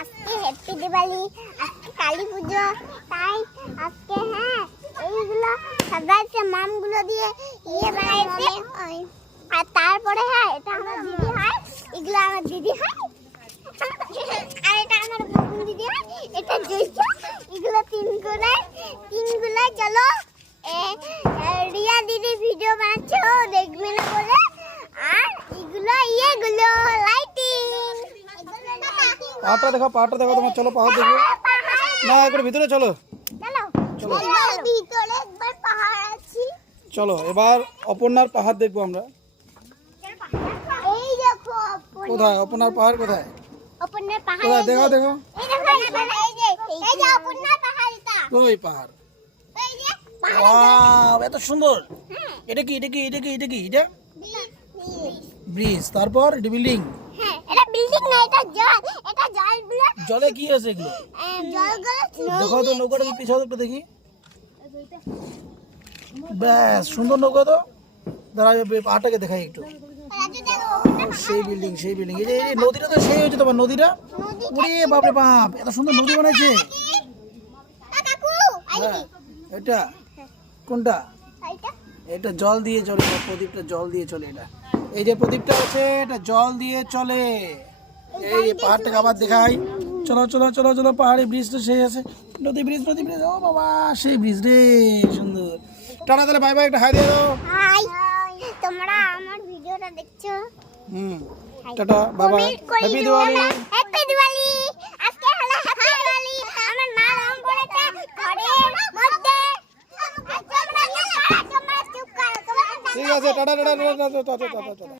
আজকে হ্যাপি দিওয়ালি, আজকে কালী পুজো, তাই আজকে এইগুলো সবাইকে মামগুলো দিয়ে বানাইছে। আর তারপরে এটা আমার দিদি হয়, এগুলো আমার দিদি হয়, আর এটা আমার বোন দিদি হয়, এটা জয়িতা, এগুলো তিনগুলো চলো রিয়া দিদি ভিডিও বানাচ্ছে, ও দেখবে না বলে। আর এগুলো লাইটিং, পাহাড়টা দেখো তোমার, চলো পাহাড় দেখো না, একবার ভিতরে চলো। চলো ভিতরে একবার পাহাড় আছে, চলো এবার অপর্ণার পাহাড় দেখবো আমরা। এই দেখো কোথায় অপর্ণার পাহাড়? কোথায় অপর্ণার পাহাড়? কোথায় দেখো দেখো, এই যে অপর্ণার পাহাড়, এটা ওই পাহাড়। এই যে পাহাড়। ওয়াও, এত সুন্দর। এটা কি এটা ব্রিজ, তারপর এটা বিল্ডিং। এটা বিল্ডিং না, এটা জলগুলো, জলে কি আছে এগুলো? জলগুলো দেখো তো নৌকাটা কি পিছাও একটু দেখি। ব্যাস, সুন্দর নৌকা তো। দাঁড়া পাহাড়টাকে দেখাই একটু। সেই বিল্ডিং এই যে এই নদীটা তো সেই হয়েছে তোমার, নদীটা ওরে বাপরে বাপ, এত সুন্দর নদী বানাইছে। কাকু হ্যাঁ, এটা কোনটা? এটা জল দিয়ে চলে, প্রদীপটা জল দিয়ে চলে। এটা এই যে প্রদীপটা আছে, এটা জল দিয়ে চলে। এই যে পাহাড়টাকে আবার দেখাই, চলো চলো চলো চলো। পাহাড়ি ব্রিজটা সেই আছে, নদী ব্রিজ। ও বাবা, সেই ব্রিজ রে, সুন্দর। টাটা, তাহলে বাই বাই, একটা হাই দিয়ে দাও। হাই, তোমরা আমার ভিডিওটা দেখছো? টাটা, বাবা, হ্যাপি দিওয়ালি। হ্যাপি দিওয়ালি। আজকে হলো হ্যাপি দিওয়ালি। আমার মা রং করেছে ঘরের মধ্যে। তোমরা চুপ করো, ঠিক আছে, tata tata tata tata tata tata.